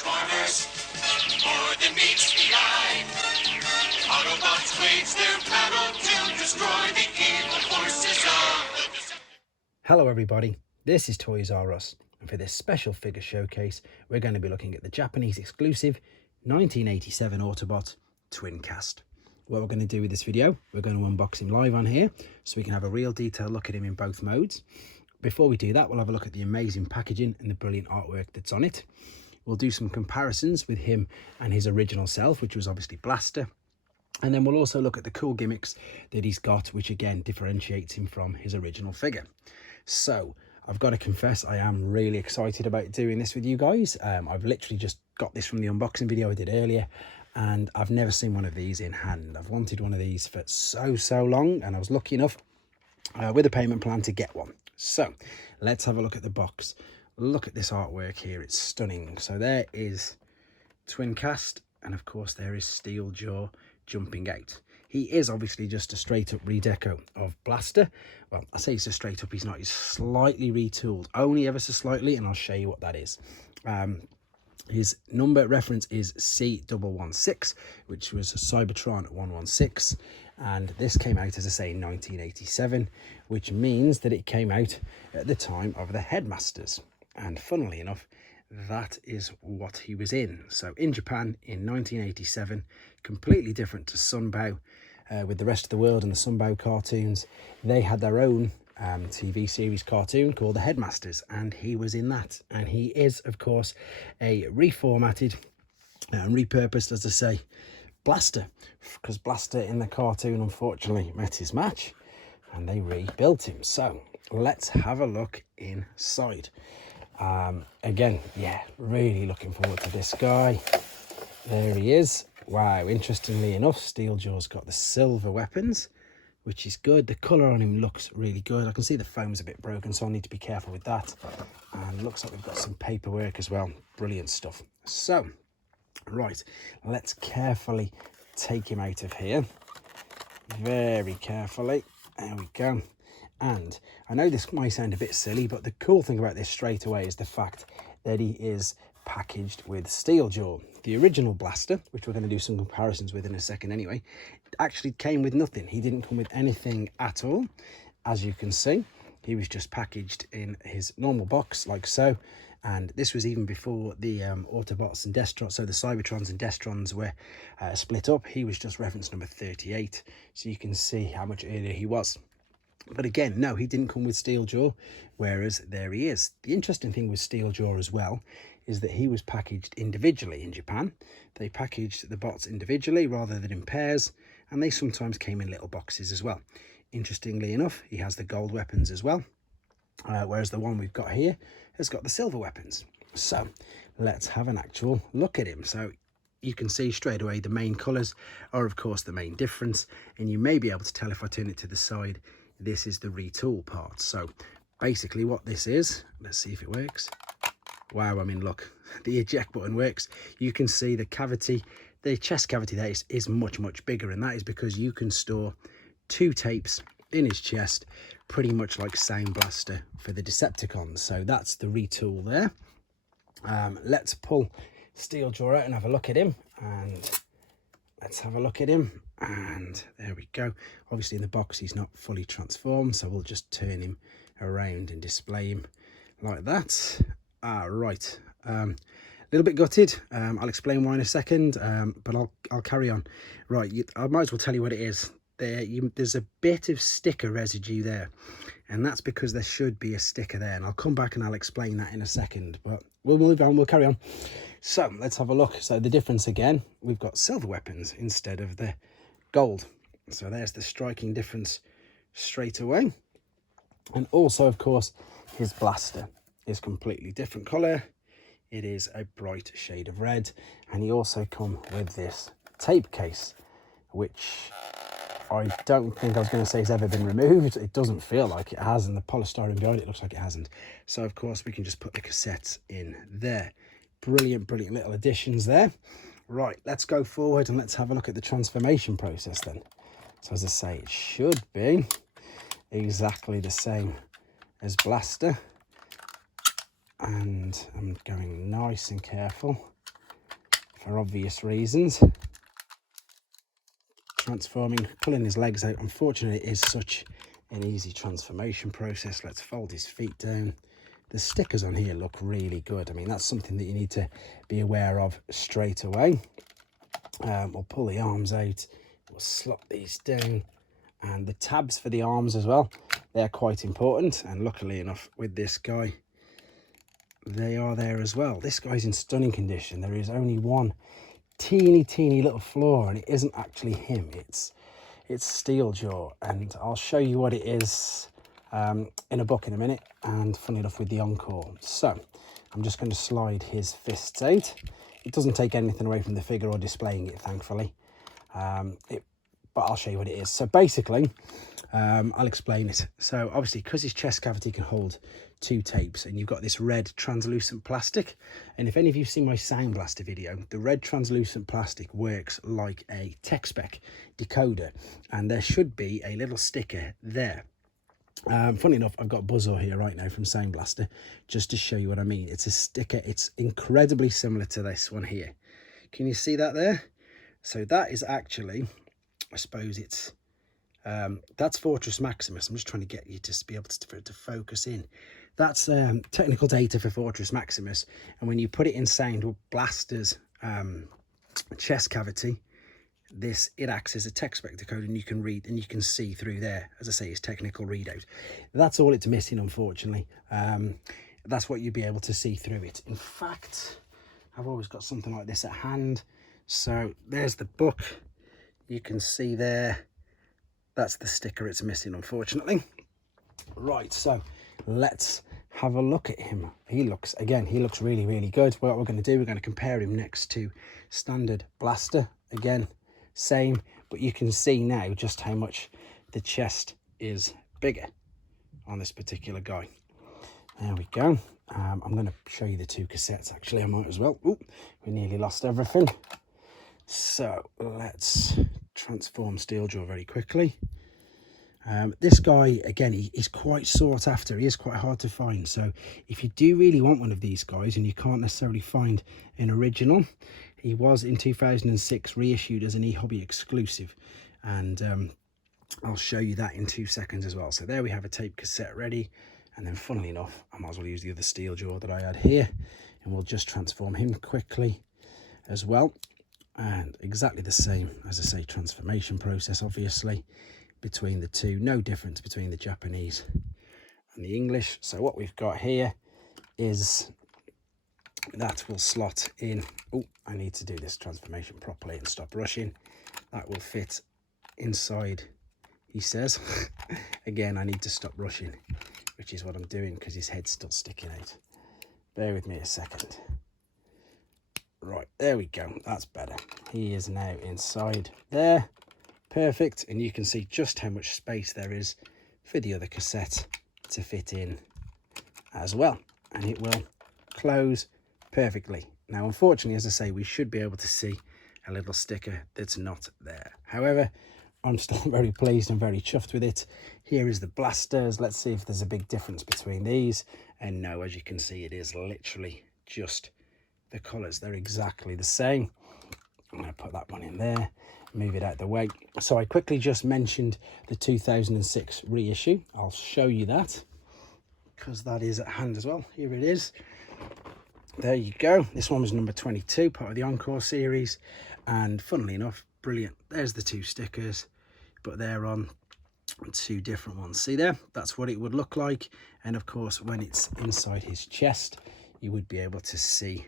Transformers, more than meets the eye. Autobots wage their battle to destroy the evil forces of the... Hello everybody, this is Toys R Us, and for this special figure showcase we're going to be looking at the Japanese exclusive 1987 Autobot Twincast. What we're going to do with this video, we're going to unbox him live on here so we can have a real detailed look at him in both modes. Before we do that, we'll have a look at the amazing packaging and the brilliant artwork that's on it. We'll do some comparisons with him and his original self, which was obviously Blaster. And then we'll also look at the cool gimmicks that he's got, which again differentiates him from his original figure. So I've got to confess, I am really excited about doing this with you guys. I've literally just got this from the unboxing video I did earlier, and I've never seen one of these in hand. I've wanted one of these for so long, and I was lucky enough with a payment plan to get one. So let's have a look at the box. Look at this artwork here, it's stunning. So there is Twincast, and of course there is Steeljaw jumping out. He is obviously just a straight up redeco of Blaster. Well, I say he's a straight up, he's not, he's slightly retooled, only ever so slightly, and I'll show you what that is. His number reference is C116, which was Cybertron 116, and this came out, as I say, in 1987, which means that it came out at the time of the Headmasters. And funnily enough, that is what he was in. So in Japan in 1987, completely different to Sunbow. With the rest of the world and the Sunbow cartoons, they had their own TV series cartoon called the Headmasters, and he was in that. And he is, of course, a reformatted and repurposed, as I say, Blaster, because Blaster in the cartoon unfortunately met his match and they rebuilt him. So let's have a look inside. Again, yeah, really looking forward to this guy. There he is. Wow, interestingly enough, Steeljaw's got the silver weapons, which is good. The colour on him looks really good. I can see the foam's a bit broken, so I need to be careful with that. And looks like we've got some paperwork as well. Brilliant stuff. So, right, let's carefully take him out of here. Very carefully. There we go. And I know this might sound a bit silly, but the cool thing about this straight away is the fact that he is packaged with Steeljaw. The original Blaster, which we're going to do some comparisons with in a second anyway, actually came with nothing. He didn't come with anything at all. As you can see, he was just packaged in his normal box like so. And this was even before the Autobots and Destrons, so the Cybertrons and Destrons were split up. He was just reference number 38, so you can see how much earlier he was. But again, no, he didn't come with Steeljaw, whereas there he is. The interesting thing with Steeljaw as well is that he was packaged individually in Japan. They packaged the bots individually rather than in pairs, and they sometimes came in little boxes as well. Interestingly enough, he has the gold weapons as well, whereas the one we've got here has got the silver weapons. So let's have an actual look at him. So you can see straight away the main colours are of course the main difference, and you may be able to tell if I turn it to the side, this is the retool part. So basically what this is, let's see if it works. Wow, I mean, look, the eject button works. You can see the cavity, the chest cavity there is much bigger, and that is because you can store 2 tapes in his chest, pretty much like Sound Blaster for the Decepticons. So that's the retool there. Let's pull Steeljaw out and have a look at him, and let's have a look at him. And there we go. Obviously in the box he's not fully transformed, so we'll just turn him around and display him like that. Right, a little bit gutted. I'll explain why in a second, but I'll carry on. Right, I might as well tell you what it is. There's a bit of sticker residue there, and that's because there should be a sticker there, and I'll come back and I'll explain that in a second, but we'll move on, we'll carry on. So let's have a look. So the difference again, we've got silver weapons instead of the gold. So there's the striking difference straight away. And also, of course, his Blaster is completely different colour. It is a bright shade of red, and he also come with this tape case, which I don't think I was going to say has ever been removed. It doesn't feel like it has, and the polystyrene behind it looks like it hasn't. So of course we can just put the cassettes in there. Brilliant little additions there. Right, let's go forward and let's have a look at the transformation process then. So as I say, it should be exactly the same as Blaster, and I'm going nice and careful for obvious reasons. Transforming, pulling his legs out. Unfortunately, it is such an easy transformation process. Let's fold his feet down. The stickers on here look really good. I mean, that's something that you need to be aware of straight away. We'll pull the arms out. We'll slot these down. And the tabs for the arms as well, they're quite important. And luckily enough, with this guy, they are there as well. This guy's in stunning condition. There is only one teeny little flaw, and it isn't actually him. It's steel jaw, and I'll show you what it is in a book in a minute, and funny enough with the encore. So I'm just going to slide his fists out. It doesn't take anything away from the figure or displaying it, thankfully, but I'll show you what it is. So basically, I'll explain it. So obviously, because his chest cavity can hold 2 tapes, and you've got this red translucent plastic, and if any of you've seen my Sound Blaster video, the red translucent plastic works like a tech spec decoder, and there should be a little sticker there. Funny enough, I've got Buzzsaw here right now from Sound Blaster, just to show you what I mean. It's a sticker. It's incredibly similar to this one here. Can you see that there? So that is actually, I suppose it's that's Fortress Maximus. I'm just trying to get you to be able to focus in. That's technical data for Fortress Maximus, and when you put it in Sound Blaster's chest cavity, it acts as a tech spec decoder, and you can read and you can see through there, as I say, it's technical readout. That's all it's missing, unfortunately. That's what you'd be able to see through it. In fact, I've always got something like this at hand. So there's the book. You can see there, that's the sticker it's missing, unfortunately. Right, so let's have a look at him. He looks really good. What we're going to do, we're going to compare him next to standard Blaster. Again, same, but you can see now just how much the chest is bigger on this particular guy. There we go. I'm going to show you the 2 cassettes, actually. I might as well. Ooh, we nearly lost everything. So let's transform Steeljaw very quickly. This guy, again, he's quite sought after. He is quite hard to find. So if you do really want one of these guys and you can't necessarily find an original, he was in 2006 reissued as an eHobby exclusive. And I'll show you that in 2 seconds as well. So there we have a tape cassette ready. And then funnily enough, I might as well use the other Steeljaw that I had here. And we'll just transform him quickly as well. And exactly the same, as I say, transformation process, obviously, between the two. No difference between the Japanese and the English. So what we've got here is that will slot in. Oh, I need to do this transformation properly and stop rushing. That will fit inside, he says. Again, I need to stop rushing, which is what I'm doing because his head's still sticking out. Bear with me a second. Right, there we go. That's better. He is now inside there. Perfect. And you can see just how much space there is for the other cassette to fit in as well. And it will close perfectly. Now, unfortunately, as I say, we should be able to see a little sticker that's not there. However, I'm still very pleased and very chuffed with it. Here is the Blasters. Let's see if there's a big difference between these. And no, as you can see, it is literally just the colours. They're exactly the same. I'm going to put that one in there, move it out the way. So I quickly just mentioned the 2006 reissue. I'll show you that because that is at hand as well. Here it is. There you go. This one was number 22, part of the Encore series. And funnily enough, brilliant. There's the 2 stickers, but they're on 2 different ones. See there? That's what it would look like. And of course, when it's inside his chest, you would be able to see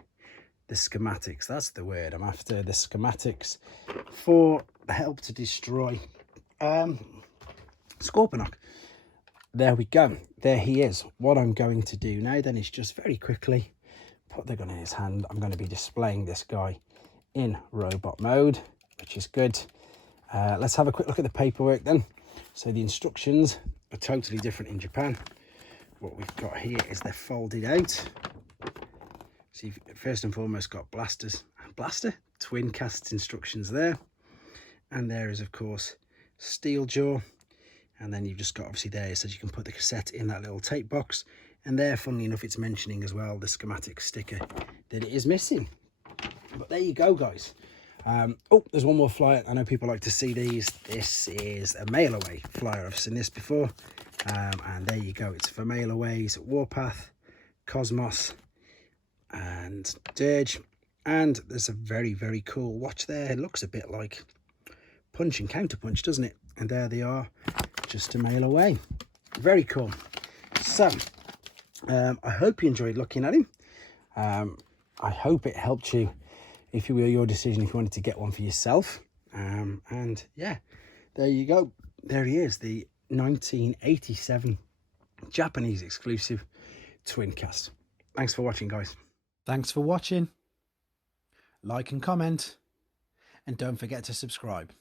the schematics. That's the word I'm after, the schematics for Help to Destroy Scorponok. There we go. There he is. What I'm going to do now then is just very quickly put the gun in his hand. I'm going to be displaying this guy in robot mode, which is good. Let's have a quick look at the paperwork then. So the instructions are totally different in Japan. What we've got here is they're folded out. So you've first and foremost got Blaster twincast instructions there, and there is of course Steeljaw, and then you've just got obviously there it says you can put the cassette in that little tape box, and there funnily enough it's mentioning as well the schematic sticker that it is missing. But there you go, guys. Oh, there's one more flyer. I know people like to see these. This is a mail away flyer. I've seen this before. And there you go. It's for mail aways, Warpath, Cosmos, and Dirge. And there's a very, very cool watch there. It looks a bit like Punch and Counterpunch, doesn't it? And there they are, just to mail away. Very cool. So, I hope you enjoyed looking at him. I hope it helped you, if you will, your decision if you wanted to get one for yourself. And yeah, there you go. There he is, the 1987 Japanese exclusive Twincast. Thanks for watching, guys. Thanks for watching. Like and comment, and don't forget to subscribe.